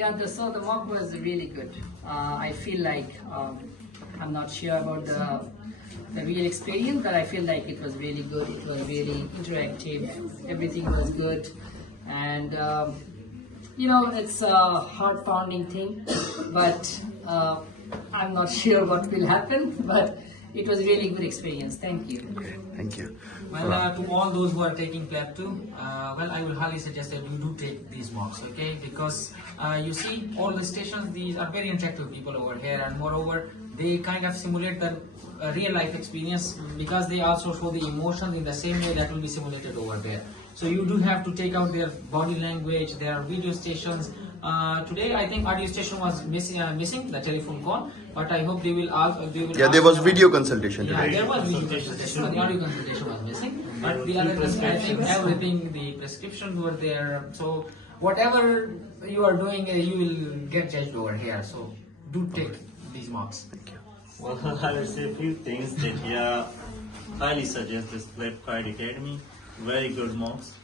Yeah, so the mock was really good. I feel like I'm not sure about the real experience, but I feel like it was really good. It was really interactive. Everything was good, and it's a heart-pounding thing, but I'm not sure what will happen. But it was a really good experience. Thank you. Okay, thank you. Well, to all those who are taking PLAB 2, well, I will highly suggest that you do take these mocks, okay? Because you see, all the stations, these are very interactive people over here, and moreover, they kind of simulate the real life experience because they also show the emotions in the same way that will be simulated over there. So you do have to take out their body language, their video stations. Today, I think audio station was missing the telephone call, but I hope they will. Yeah, there was video consultation Yeah, today. there was video consultation, but the audio consultation was missing. But the other, I think everything, the prescriptions were there. So whatever you are doing, you will get judged over here. So do take these marks. Thank you. Well, I will say a few things that highly suggest this PLAB Guide Academy. Very good mocks,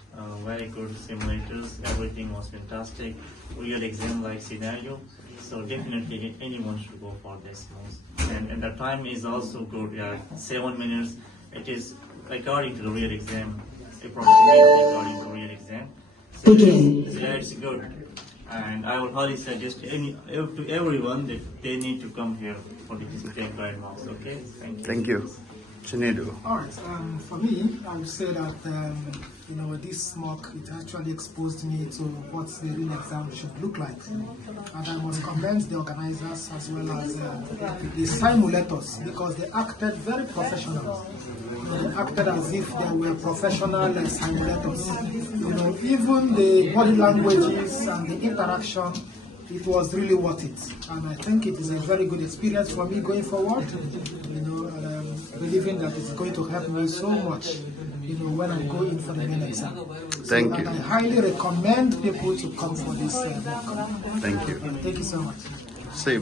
very good simulators. Everything was fantastic. Real exam-like scenario. So definitely anyone should go for this mocks. And the time is also good. 7 minutes. It is according to the real exam, approximately according to real exam. So it's good. And I would highly suggest to everyone that they need to come here for this PLAB Guide mocks. Okay? Thank you. Thank you. Chinedu. All right. For me, I would say that this mock, it actually exposed me to what the real exam should look like, and I would commend the organizers as well as the simulators because they acted very professional. They acted as if they were professional simulators. Even the body languages and the interaction, it was really worth it, and I think it is a very good experience for me going forward. Believing that it's going to help me so much, when I go in for the main exam. Thank you. I highly recommend people to come for this mock. Thank you. Thank you so much. Say